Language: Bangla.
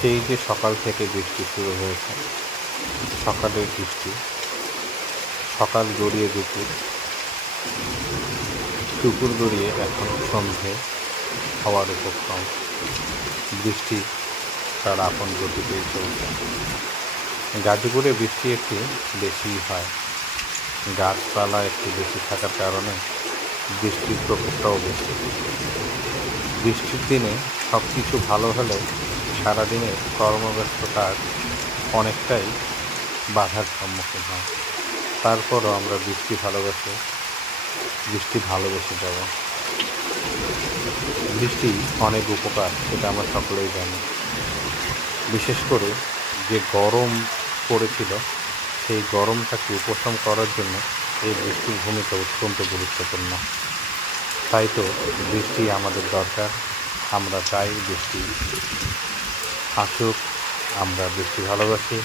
সেই যে সকাল থেকে বৃষ্টি শুরু হয়েছে, সকালের বৃষ্টি, সকাল গড়িয়ে দুপুর, দুপুর গড়িয়ে এখন সন্ধে হওয়ার উপক্রম। বৃষ্টি তার আপন গতিতেই চলছে। গাজীপুরে বৃষ্টি একটু বেশিই হয়। গাছপালা একটু বেশি থাকার কারণে বৃষ্টির প্রকোপটাও বেশি। বৃষ্টির দিনে সব কিছু ভালো হলেও সারাদিনের কর্মব্যস্ততার অনেকটাই বাধার সম্মুখীন হয়। তারপরও আমরা বৃষ্টি ভালোবেসে যাব। বৃষ্টি অনেক উপকার, সেটা আমরা সকলেই জানি। বিশেষ করে যে গরম পড়েছিল, সেই গরমটাকে উপশম করার জন্য এই বৃষ্টির ভূমিকা অত্যন্ত গুরুত্বপূর্ণ। তাই তো বৃষ্টি আমাদের দরকার। আমরা চাই বৃষ্টি আসুক, আমরা বৃষ্টি ভালোবাসি।